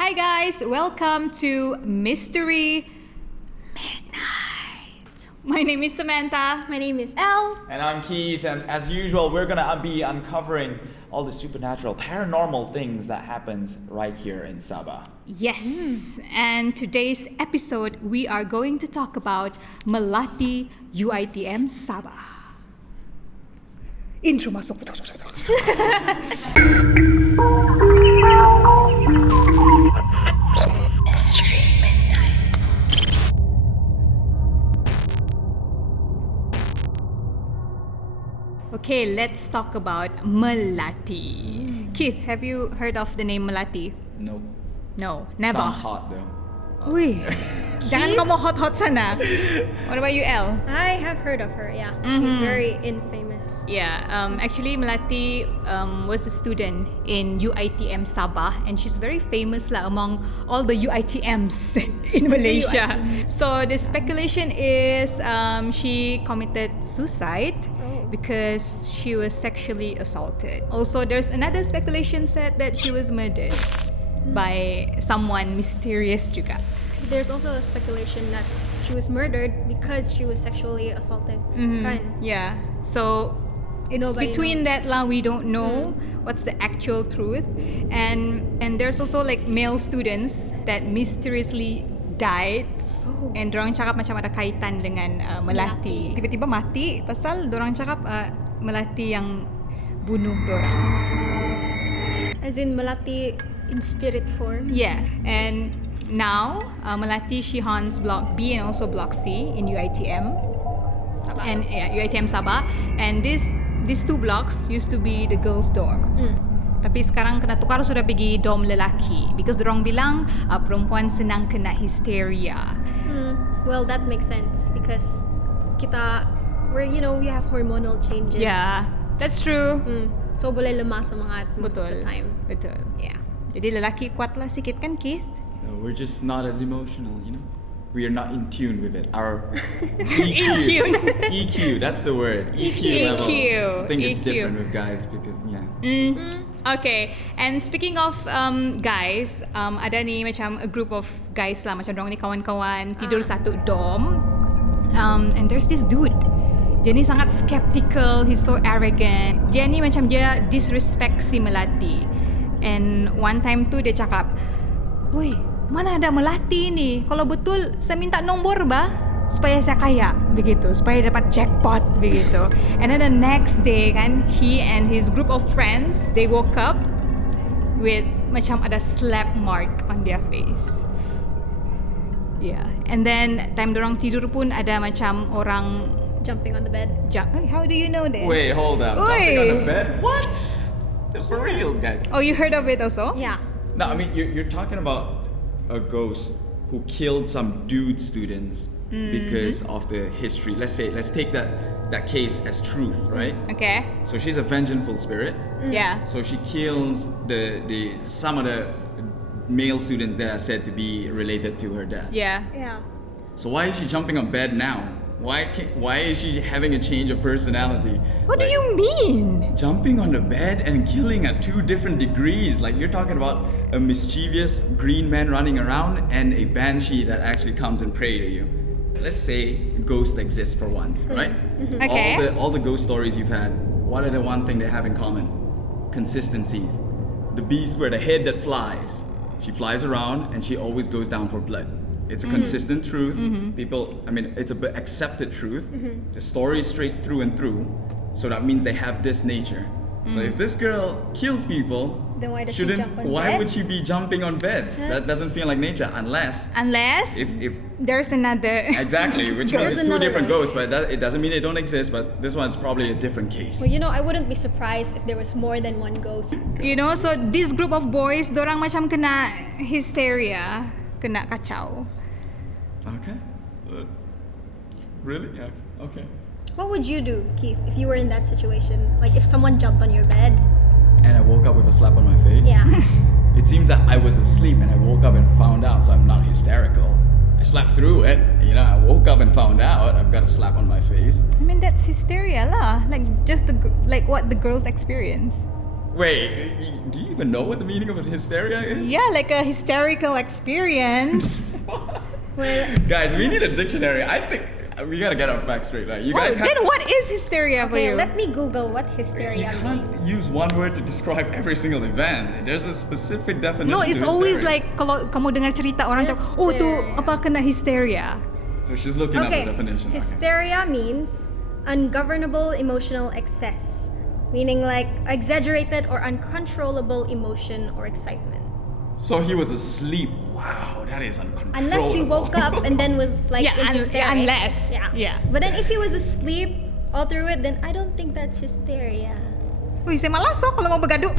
Hi guys, welcome to Misteri Midnight. My name is Samantha. My name is Elle. And I'm Keith, and as usual, we're gonna be uncovering all the supernatural, paranormal things that happens right here in Sabah. Yes, and today's episode we are going to talk about Melati UiTM Sabah. Intro masuk. Okay, let's talk about Melati. Keith, have you heard of the name Melati? Nope. No, never. Sounds hot though. Uy, jangan kamu hot-hot sana. What about you, Elle? I have heard of her, yeah. She's very infamous. Yeah, actually Melati was a student in UiTM Sabah, and she's very famous lah among all the UiTMs in Malaysia. So the speculation is she committed suicide because she was sexually assaulted. Also, there's another speculation said that she was murdered by someone mysterious juga. There's also a speculation that she was murdered because she was sexually assaulted. Kan? Yeah, so it's Nobody between knows. that lah, we don't know what's the actual truth. And there's also like male students that mysteriously died. And dorang cakap macam ada kaitan dengan Melati. Tiba-tiba mati pasal dorang cakap Melati yang bunuh dorang. As in Melati in spirit form. Yeah, and now Melati she haunts Block B and also Block C in UiTM Sabah. and UiTM Sabah. And these two blocks used to be the girls' dorm. Tapi sekarang kena tukar sudah pergi dorm lelaki because dorang bilang perempuan senang kena hysteria. Well, that makes sense because we have hormonal changes. Yeah, that's true. So boleh lemah semangat most of the time. Betul. Yeah. Jadi lelaki kuatlah sikit kan, Keith? No, we're just not as emotional, you know? We are not in tune with it. Our In tune. EQ, that's the word. EQ level. I think it's different with guys because, Okay, and speaking of guys, ada ni macam a group of guys lah, macam dorang ni kawan-kawan tidur satu dorm, and there's this dude. Dia ni sangat skeptical, he's so arrogant. Dia ni macam dia disrespect si Melati. And one time tu dia cakap, "Woi, mana ada Melati ni? Kalau betul saya minta nombor bah supaya saya kaya begitu, supaya dapat jackpot begitu." And then the next day kan, he and his group of friends they woke up with macam ada slap mark on their face. Yeah, and then time dorang tidur pun ada macam orang Jumping on the bed. How do you know this? Wait, hold up. Jumping on the bed? What? For reals, guys. Oh, you heard of it also? Yeah. No, I mean, you're talking about a ghost who killed some dude students because of the history. Let's take that case as truth, right? Okay. So she's a vengeful spirit. Yeah. So she kills some of the male students that are said to be related to her death. Yeah. Yeah. So why is she jumping on bed now? Why is she having a change of personality? What do you mean? Jumping on the bed and killing at two different degrees. Like you're talking about a mischievous green man running around and a banshee that actually comes and pray to you. Let's say ghosts exist for once, right? Okay. All the ghost stories you've had, what are the one thing they have in common? Consistencies. The beast where the head that flies. She flies around and she always goes down for blood. It's a consistent truth. It's a accepted truth. The story is straight through and through. So that means they have this nature. So if this girl kills people, Then why does she jump on why would beds? she be jumping on beds? That doesn't feel like nature unless if there's another exactly, which means There's it's two another different ghost. ghosts, but it doesn't mean they don't exist. But this one's probably a different case. Well, I wouldn't be surprised if there was more than one ghost. You know, so this group of boys, dorang macam kena hysteria, kena kacau. Okay. Really? Yeah. Okay. What would you do, Keith, if you were in that situation? Like if someone jumped on your bed? And I woke up with a slap on my face. Yeah. It seems that I was asleep and I woke up and found out, so I'm not hysterical. I slept through it, I woke up and found out I've got a slap on my face. I mean, that's hysteria lah. Like just what the girls experience. Wait, do you even know what the meaning of a hysteria is? Yeah, like a hysterical experience. Well, Guys, we need a dictionary. I think we gotta get our facts straight. Like, you Well, guys have. then what is hysteria for okay, you? let me Google what You hysteria can't means. use one word to describe every single event. There's a specific definition. No, to it's always hysteria. like kalau kamu dengar cerita orang cakap, oh tu Hysteria. apa kena hysteria. So she's looking Okay, up the definition. Okay. hysteria means ungovernable emotional excess, meaning like exaggerated or uncontrollable emotion or excitement. So he was asleep. Wow, that is uncontrollable. Unless he woke up and then was like Yeah, in hysterics. unless. Yeah. Yeah. But then if he was asleep all through it, then I don't think that's hysteria. Uy, saya malas so kalau mau bergaduh.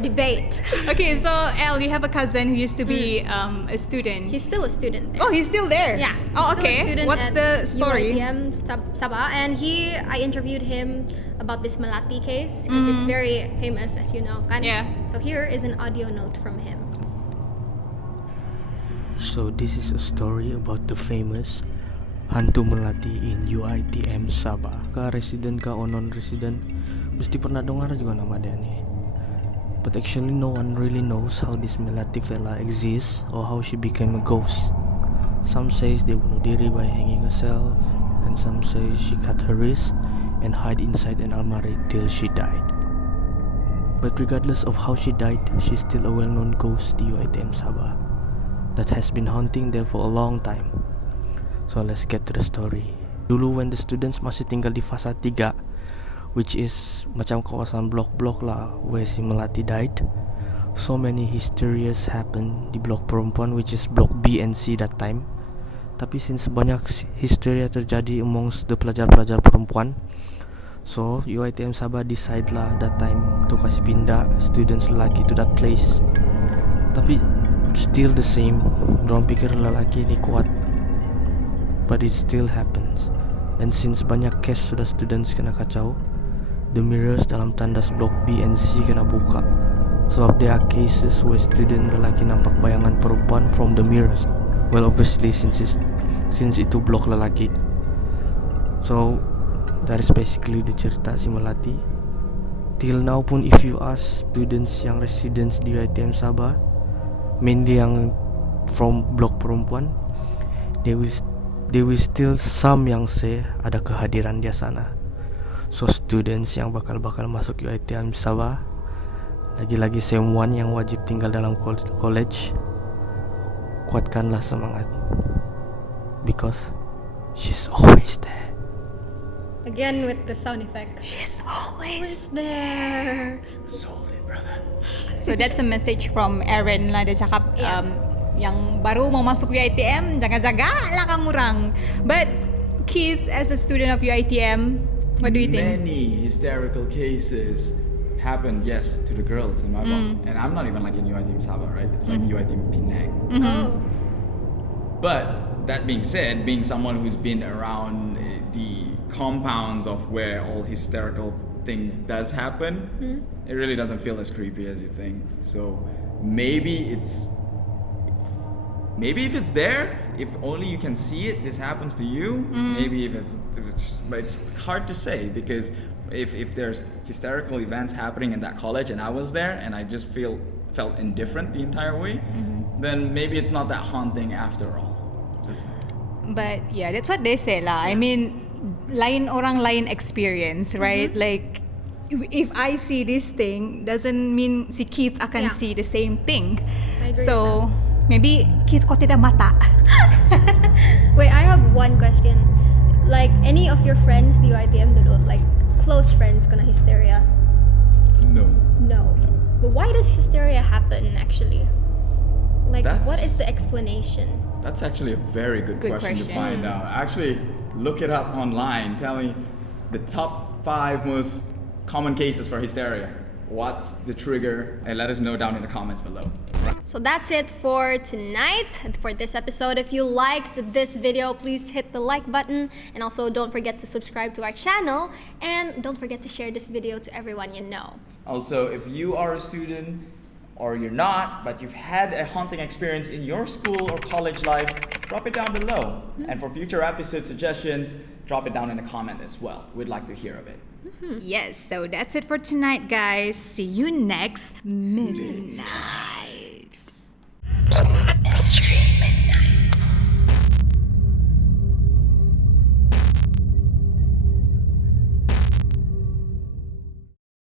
Debate. Okay, so Elle, you have a cousin who used to be a student. He's still a student there. Oh, he's still there? Yeah. Oh, he's still a okay. student What's at the story? UiTM Sabah, and I interviewed him about this Melati case because it's very famous, as you know, kan? Yeah. So here is an audio note from him. So this is a story about the famous Hantu Melati in UiTM Sabah. Ka resident ka o non-resident, mesti pernah dengar juga nama dia nih. But actually no one really knows how this Melati fella exists or how she became a ghost. Some says dia bunuh diri by hanging herself, and some say she cut her wrist and hide inside an almari till she died. But regardless of how she died, she's still a well-known ghost di UiTM Sabah that has been haunting there for a long time. So let's get to the story. Dulu when the students masih tinggal di fasa 3, which is macam kawasan blok-blok lah where si Melati died, so many hysterias happen di blok perempuan, which is block B and C that time. Tapi since banyak hysteria terjadi amongst the pelajar-pelajar perempuan, so UiTM Sabah decide lah that time to kasih pindah students lelaki to that place. Tapi still the same, dorang pikir lelaki ni kuat, but it still happens. And since banyak case sudah students kena kacau, the mirrors dalam tandas block B and C kena buka. Sebab there are cases where student lelaki nampak bayangan perempuan from the mirrors. Well, obviously since itu blok lelaki. So that is basically the cerita si Melati. Till now pun if you ask students yang residents di UiTM Sabah, mainly yang from blok perempuan, they will still some yang say ada kehadiran di sana. So students yang bakal masuk UiTM Sabah, lagi-lagi sem 1 yang wajib tinggal dalam college, kuatkanlah semangat, because she's always there. Again with the sound effects. She's always There. Sold it, brother. So that's a message from Aaron lah. Dia cakap Yeah. yang baru mau masuk UiTM, jaga-jaga lah kamu orang. But Keith, as a student of UiTM, what do you think? Many hysterical cases happened, yes, to the girls in my block. And I'm not even like in UiTM Sabah, right? It's like UiTM Penang. Oh. But that being said, being someone who's been around the compounds of where all hysterical things does happen, it really doesn't feel as creepy as you think. So maybe if it's there, if only you can see it, this happens to you. Maybe if but it's hard to say, because if there's hysterical events happening in that college and I was there and I just felt indifferent the entire way, then maybe it's not that haunting after all. But yeah, that's what they say lah. I mean, lain orang lain experience, right? Like if I see this thing, doesn't mean si Keith akan Yeah. see the same thing. I agree So maybe Keith kau tidak mata. Wait, I have one question. Like any of your friends di UiTM dulu, like close friends kena hysteria? No. No. But why does hysteria happen actually? Like what That's- is the explanation? That's actually a very good, Good question to question. find out. Actually, look it up online. Tell me the top 5 most common cases for hysteria. What's the trigger? And let us know down in the comments below. So that's it for tonight, for this episode. If you liked this video, please hit the like button, and also don't forget to subscribe to our channel, and don't forget to share this video to everyone you know. Also, if you are a student or you're not, but you've had a haunting experience in your school or college life, drop it down below. And for future episode suggestions, drop it down in the comment as well. We'd like to hear of it. Yes, so that's it for tonight, guys. See you next midnight.